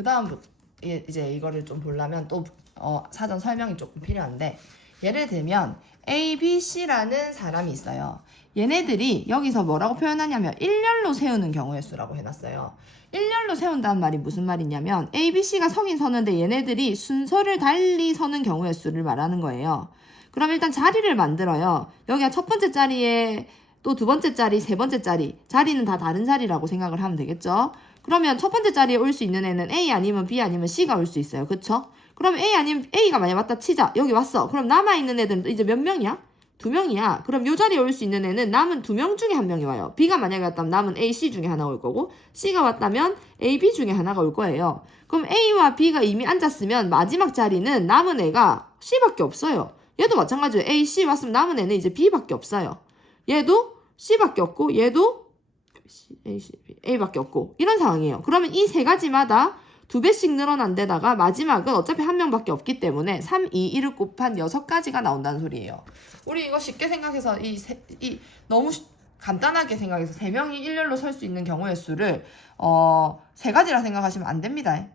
그 다음 이제 이거를 좀 보려면 또 사전 설명이 조금 필요한데, 예를 들면 A, B, C라는 사람이 있어요. 얘네들이 여기서 뭐라고 표현하냐면 일렬로 세우는 경우의 수라고 해놨어요. 일렬로 세운다는 말이 무슨 말이냐면 A, B, C가 서긴 서는데 얘네들이 순서를 달리 서는 경우의 수를 말하는 거예요. 그럼 일단 자리를 만들어요. 여기가 첫 번째 자리에 또 두 번째 자리, 세 번째 자리, 자리는 다 다른 자리라고 생각을 하면 되겠죠. 그러면 첫 번째 자리에 올 수 있는 애는 A 아니면 B 아니면 C가 올 수 있어요. 그쵸? 그럼 A 아니면 A가 만약 왔다 치자. 여기 왔어. 그럼 남아있는 애들은 이제 몇 명이야? 2명이야. 그럼 요 자리에 올 수 있는 애는 남은 2명 중에 한 명이 와요. B가 만약에 왔다면 남은 A, C 중에 하나 올 거고, C가 왔다면 A, B 중에 하나가 올 거예요. 그럼 A와 B가 이미 앉았으면 마지막 자리는 남은 애가 C밖에 없어요. 얘도 마찬가지예요. A, C 왔으면 남은 애는 이제 B밖에 없어요. 얘도 C밖에 없고, 얘도 A, C, B, A밖에 없고, 이런 상황이에요. 그러면 이 세 가지마다 2배씩 늘어난 데다가 마지막은 어차피 한 명밖에 없기 때문에 3, 2, 1을 곱한 6가지가 나온다는 소리예요. 우리 이거 쉽게 생각해서 너무 간단하게 생각해서 3명이 일렬로 설 수 있는 경우의 수를 3가지라 생각하시면 안 됩니다.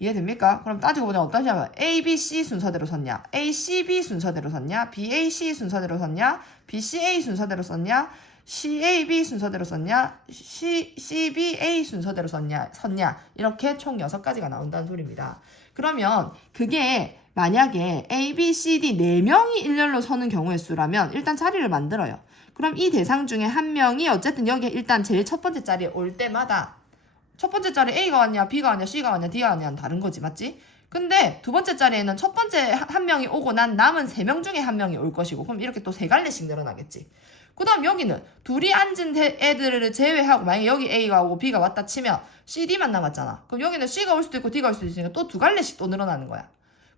이해됩니까? 그럼 따지고 보면 어떠냐면 A, B, C 순서대로 섰냐, A, C, B 순서대로 섰냐, B, A, C 순서대로 섰냐, B, C, A 순서대로 섰냐, C, A, B 순서대로 썼냐, C, B, A 순서대로 섰냐, 이렇게 총 6가지가 나온다는 소리입니다. 그러면 그게 만약에 A, B, C, D 4명이 일렬로 서는 경우의 수라면 일단 자리를 만들어요. 그럼 이 대상 중에 한 명이 어쨌든 여기 일단 제일 첫 번째 자리에 올 때마다 첫 번째 자리에 A가 왔냐, B가 왔냐, C가 왔냐, D가 왔냐는 다른 거지, 맞지? 근데 두 번째 자리에는 첫 번째 한 명이 오고 난 남은 3명 중에 한 명이 올 것이고, 그럼 이렇게 또 3갈래씩 늘어나겠지. 그 다음 여기는 둘이 앉은 애들을 제외하고 만약에 여기 A가 오고 B가 왔다 치면 C, D만 남았잖아. 그럼 여기는 C가 올 수도 있고 D가 올 수도 있으니까 또 2갈래씩 또 늘어나는 거야.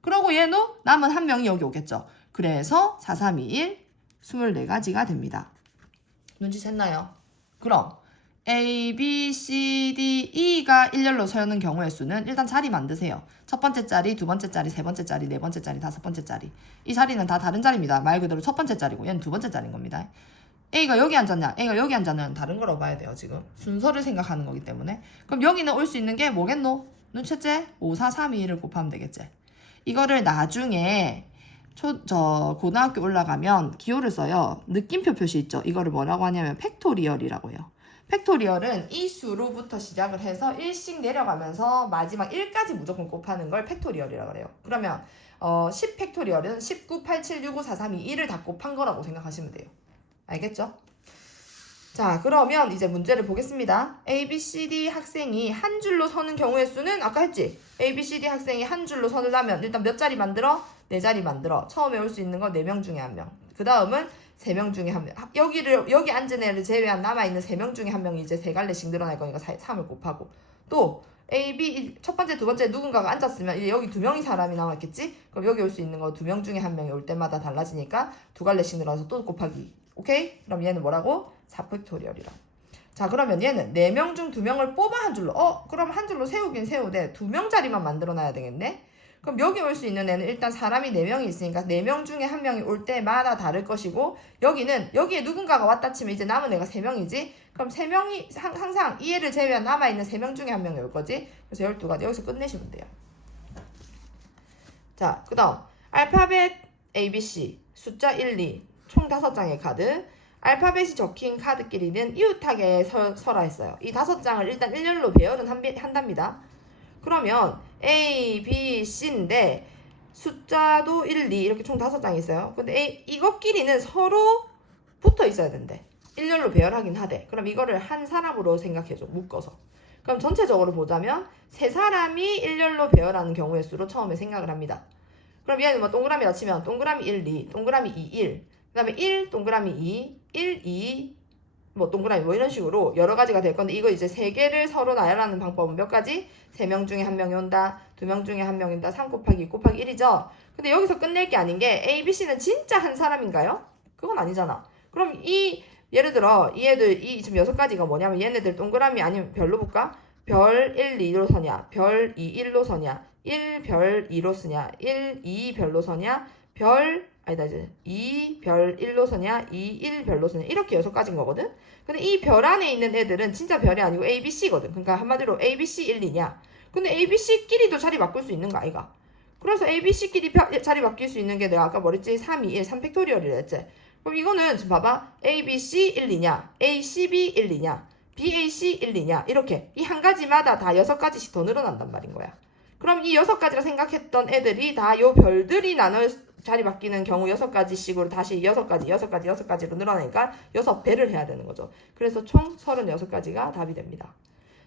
그러고 얘는 남은 한 명이 여기 오겠죠. 그래서 4, 3, 2, 1 24가지가 됩니다. 눈치챘나요? 그럼 A, B, C, D, E가 일렬로 서는 경우의 수는 일단 자리 만드세요. 첫 번째 자리, 두 번째 자리, 세 번째 자리, 네 번째 자리, 다섯 번째 자리. 이 자리는 다 다른 자리입니다. 말 그대로 첫 번째 자리고 얘는 두 번째 자리인 겁니다. A가 여기 앉았냐, A가 여기 앉았냐는 다른 거라고 봐야 돼요. 지금 순서를 생각하는 거기 때문에. 그럼 여기는 올 수 있는 게 뭐겠노? 눈치챘지? 5, 4, 3, 2, 1을 곱하면 되겠지. 이거를 나중에 고등학교 올라가면 기호를 써요. 느낌표 표시 있죠? 이거를 뭐라고 하냐면 팩토리얼이라고 해요. 팩토리얼은 이 수로부터 시작을 해서 1씩 내려가면서 마지막 1까지 무조건 곱하는 걸 팩토리얼이라고 해요. 그러면 10 팩토리얼은 19, 87, 65, 4, 3, 2, 1을 다 곱한 거라고 생각하시면 돼요. 알겠죠? 자, 그러면 이제 문제를 보겠습니다. A, B, C, D 학생이 한 줄로 서는 경우의 수는 아까 했지? A, B, C, D 학생이 한 줄로 서려면 일단 몇 자리 만들어? 4자리 만들어. 처음에 올 수 있는 건 4명 중에 1명. 그 다음은 3명 중에 1명. 여기 앉은 애를 제외한 남아있는 3명 중에 1명이 이제 3갈래씩 늘어날 거니까 3을 곱하고. 또 A, B, 첫 번째, 두 번째 누군가가 앉았으면 이제 여기 2명이 사람이 남았겠지? 그럼 여기 올 수 있는 거 2명 중에 1명이 올 때마다 달라지니까 2갈래씩 늘어서 또 곱하기. 오케이? 그럼 얘는 뭐라고? 4팩토리얼이라. 자, 그러면 얘는 4명 중 2명을 뽑아 한 줄로. 그럼 한 줄로 세우긴 세우되 2명 자리만 만들어 놔야 되겠네? 그럼 여기 올 수 있는 애는 일단 사람이 4명이 있으니까 4명 중에 1명이 올 때마다 다를 것이고, 여기에 누군가가 왔다 치면 이제 남은 애가 3명이지? 그럼 3명이 항상 이 애를 제외한 남아있는 3명 중에 1명이 올 거지? 그래서 12가지 여기서 끝내시면 돼요. 자, 그 다음 알파벳 ABC 숫자 1, 2 총 5장의 카드. 알파벳이 적힌 카드끼리는 이웃하게 서라 했어요. 이 5장을 일단 일렬로 배열은 한답니다. 그러면 A, B, C인데 숫자도 1, 2 이렇게 총 5장이 있어요. 근데 이것끼리는 서로 붙어 있어야 된대. 일렬로 배열하긴 하대. 그럼 이거를 한 사람으로 생각해줘. 묶어서. 그럼 전체적으로 보자면 3사람이 일렬로 배열하는 경우의 수로 처음에 생각을 합니다. 그럼 얘는 뭐 동그라미다 치면 동그라미 1, 2, 동그라미 2, 1, 그 다음에 1, 동그라미 2, 1, 2, 뭐 동그라미 뭐 이런 식으로 여러 가지가 될 건데, 이거 이제 3개를 서로 나열하는 방법은 몇 가지? 3명 중에 1명이 온다, 2명 중에 1명이 온다, 3 곱하기 2 곱하기 1이죠. 근데 여기서 끝낼 게 아닌 게 A, B, C는 진짜 한 사람인가요? 그건 아니잖아. 그럼 예를 들어 이 지금 6가지가 뭐냐면 얘네들 동그라미 아니면 별로 볼까? 별 1, 2로 서냐, 별 2, 1로 서냐, 1, 별 2로 서냐, 1, 2 별로 서냐, 아니다, 이제 2, 별 1로 서냐, 2, 1 별로 서냐, 이렇게 6가지인 거거든? 근데 이 별 안에 있는 애들은 진짜 별이 아니고 A, B, C거든. 그러니까 한마디로 A, B, C 1, 2냐? 근데 A, B, C끼리도 자리 바꿀 수 있는 거 아이가? 그래서 A, B, C끼리 자리 바뀔 수 있는 게 내가 아까 뭐랬지? 3, 2, 1, 3팩토리얼이라 했지? 그럼 이거는 지금 봐봐. A, B, C 1, 2냐? A, C, B 1, 2냐? B, A, C 1, 2냐? 이렇게 이 한 가지마다 다 6가지씩 더 늘어난단 말인 거야. 그럼 이 6가지라 생각했던 애들이 다 요 별들이 나눠 자리 바뀌는 경우 6가지씩으로 다시 6가지로 늘어나니까 6배를 해야 되는 거죠. 그래서 총 36가지가 답이 됩니다.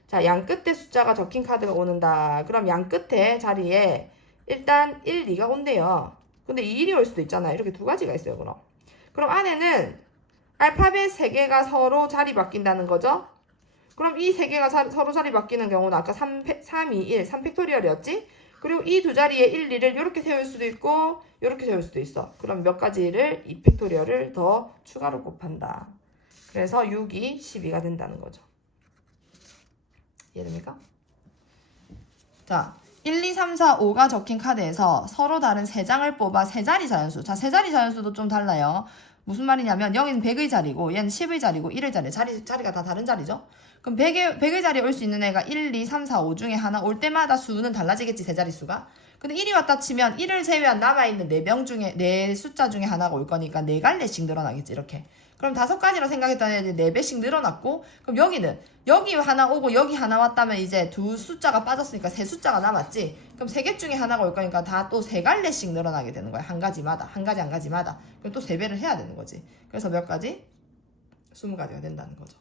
자, 양 끝에 숫자가 적힌 카드가 오는다. 그럼 양 끝에 자리에 일단 1, 2가 온대요. 근데 2, 1이 올 수도 있잖아요. 이렇게 두 가지가 있어요, 그럼 안에는 알파벳 3개가 서로 자리 바뀐다는 거죠. 그럼 이 3개가 서로 자리 바뀌는 경우는 아까 3, 2, 1, 3팩토리얼이었지? 그리고 이 두 자리에 1, 2를 이렇게 세울 수도 있고 이렇게 세울 수도 있어. 그럼 몇 가지를 2팩토리얼을 더 추가로 곱한다. 그래서 6이 12가 된다는 거죠. 이해됩니까? 자, 1, 2, 3, 4, 5가 적힌 카드에서 서로 다른 3장을 뽑아 3자리 자연수. 자, 3자리 자연수도 좀 달라요. 무슨 말이냐면 여기는 100의 자리고 얘는 10의 자리고 1의 자리. 자리가 다 다른 자리죠. 그럼 100의 자리에 올 수 있는 애가 1, 2, 3, 4, 5 중에 하나 올 때마다 수는 달라지겠지, 3자릿수가. 근데 1이 왔다 치면 1을 제외한 남아있는 4명 중에 4숫자 중에 하나가 올 거니까 4갈래씩 늘어나겠지, 이렇게. 그럼 5가지로 생각했던 애들이 4배씩 늘어났고, 그럼 여기는 여기 하나 오고 여기 하나 왔다면 이제 두 숫자가 빠졌으니까 3숫자가 남았지. 그럼 3개 중에 하나가 올 거니까 다 또 3갈래씩 늘어나게 되는 거야. 한 가지마다. 한 가지마다. 그럼 또 3배를 해야 되는 거지. 그래서 몇 가지? 20가지가 된다는 거죠.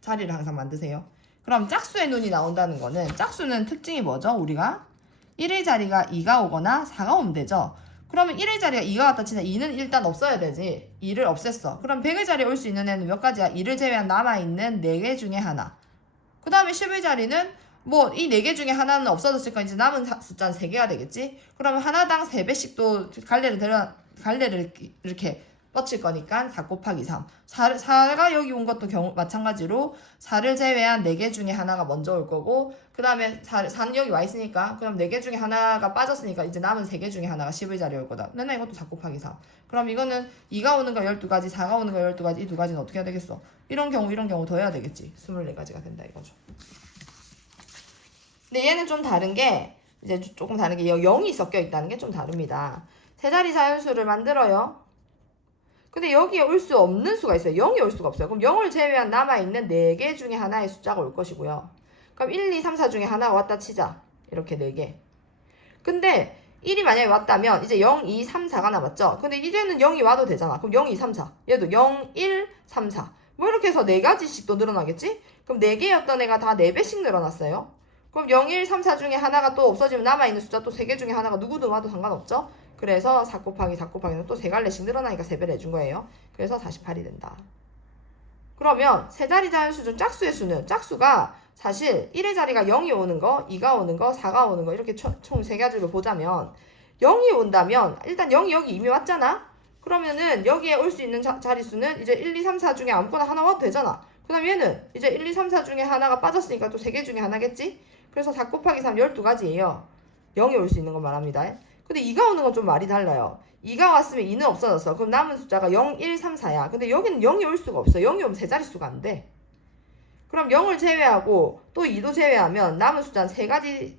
자리를 항상 만드세요. 그럼 짝수의 눈이 나온다는 거는 짝수는 특징이 뭐죠? 우리가 1의 자리가 2가 오거나 4가 오면 되죠. 그러면 1의 자리가 2가 왔다 치자 2는 일단 없어야 되지. 2를 없앴어. 그럼 100의 자리에 올 수 있는 애는 몇 가지야? 2를 제외한 남아있는 4개 중에 하나. 그 다음에 10의 자리는 뭐 이 4개 중에 하나는 없어졌으니까 이제 남은 숫자는 3개가 되겠지. 그러면 하나당 3배씩 또 갈래를 이렇게 뻗칠 거니까 4 곱하기 3. 4가 여기 온 것도 마찬가지로 4를 제외한 4개 중에 하나가 먼저 올 거고, 그 다음에 4는 여기 와 있으니까 그럼 4개 중에 하나가 빠졌으니까 이제 남은 3개 중에 하나가 10의 자리에 올 거다. 맨날 이것도 4 곱하기 3. 그럼 이거는 2가 오는 거 12가지, 4가 오는 거 12가지, 이 두 가지는 어떻게 해야 되겠어? 이런 경우 더 해야 되겠지. 24가지가 된다 이거죠. 근데 얘는 좀 다른 게, 이제 조금 다른 게 0이 섞여 있다는 게 좀 다릅니다. 세 자리 자연수를 만들어요. 근데 여기에 올 수 없는 수가 있어요. 0이 올 수가 없어요. 그럼 0을 제외한 남아있는 4개 중에 하나의 숫자가 올 것이고요. 그럼 1, 2, 3, 4 중에 하나가 왔다 치자. 이렇게 4개. 근데 1이 만약에 왔다면 이제 0, 2, 3, 4가 남았죠. 근데 이제는 0이 와도 되잖아. 그럼 0, 2, 3, 4. 얘도 0, 1, 3, 4. 뭐 이렇게 해서 4가지씩 또 늘어나겠지? 그럼 4개였던 애가 다 4배씩 늘어났어요. 그럼 0, 1, 3, 4 중에 하나가 또 없어지면 남아있는 숫자 또 3개 중에 하나가 누구든 와도 상관없죠? 그래서 4 곱하기 4 곱하기는 또 3갈래씩 늘어나니까 3배를 해준 거예요. 그래서 48이 된다. 그러면 세 자리 자연수 중 짝수의 수는, 짝수가 사실 1의 자리가 0이 오는 거, 2가 오는 거, 4가 오는 거 이렇게 총 3가지로 보자면 0이 온다면 일단 0이 여기 이미 왔잖아? 그러면은 여기에 올 수 있는 자릿수는 이제 1, 2, 3, 4 중에 아무거나 하나 와도 되잖아. 그 다음 얘는 이제 1, 2, 3, 4 중에 하나가 빠졌으니까 또 3개 중에 하나겠지? 그래서 4 곱하기 3 12가지예요. 0이 올 수 있는 건 말합니다. 근데 2가 오는 건 좀 말이 달라요. 2가 왔으면 2는 없어졌어. 그럼 남은 숫자가 0, 1, 3, 4야. 근데 여기는 0이 올 수가 없어. 0이 오면 세 자릿수가 안 돼. 그럼 0을 제외하고 또 2도 제외하면 남은 숫자는 3가지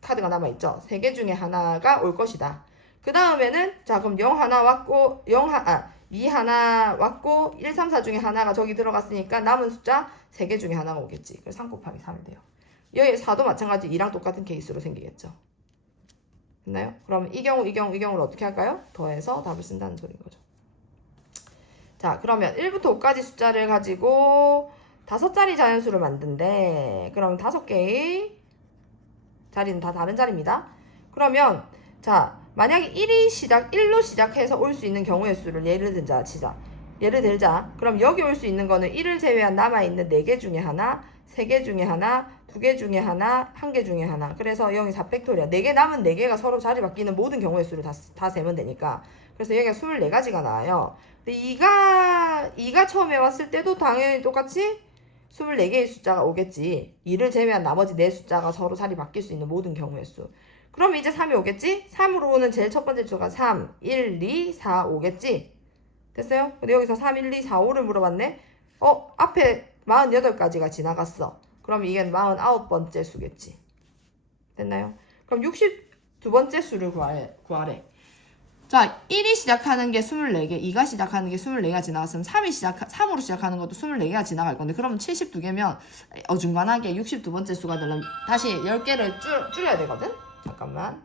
카드가 남아있죠. 3개 중에 하나가 올 것이다. 그 다음에는 자 그럼 0 하나 왔고 2 하나 왔고 1, 3, 4 중에 하나가 저기 들어갔으니까 남은 숫자 3개 중에 하나가 오겠지. 그래서 3 곱하기 3이 돼요. 여기 4도 마찬가지 2랑 똑같은 케이스로 생기겠죠. 됐나요? 그럼 이 경우를 어떻게 할까요? 더해서 답을 쓴다는 소리인 거죠. 자, 그러면 1부터 5까지 숫자를 가지고 5자리 자연수를 만든대. 그럼 5개의 자리는 다 다른 자리입니다. 그러면 자, 만약에 1로 시작해서 올 수 있는 경우의 수를 예를 들자. 그럼 여기 올 수 있는 거는 1을 제외한 남아있는 4개 중에 하나, 3개 중에 하나, 2개 중에 하나, 1개 중에 하나. 그래서 여기 4팩토리야. 4개 남은 4개가 서로 자리 바뀌는 모든 경우의 수를 다 세면 되니까. 그래서 여기가 24가지가 나와요. 근데 2가 처음에 왔을 때도 당연히 똑같이 24개의 숫자가 오겠지. 2를 제외한 나머지 4숫자가 서로 자리 바뀔 수 있는 모든 경우의 수. 그럼 이제 3이 오겠지? 3으로 오는 제일 첫 번째 수가 3, 1, 2, 4 오겠지? 됐어요? 근데 여기서 3, 1, 2, 4, 5를 물어봤네? 앞에 48가지가 지나갔어. 그럼 이게 49번째 수겠지. 됐나요? 그럼 62번째 수를 구하래. 자, 1이 시작하는 게 24개, 2가 시작하는 게 24개가 지나갔으면 3으로 시작하는 것도 24개가 지나갈 건데, 그러면 72개면 어중간하게 62번째 수가 되려면 다시 10개를 줄여야 되거든? 잠깐만.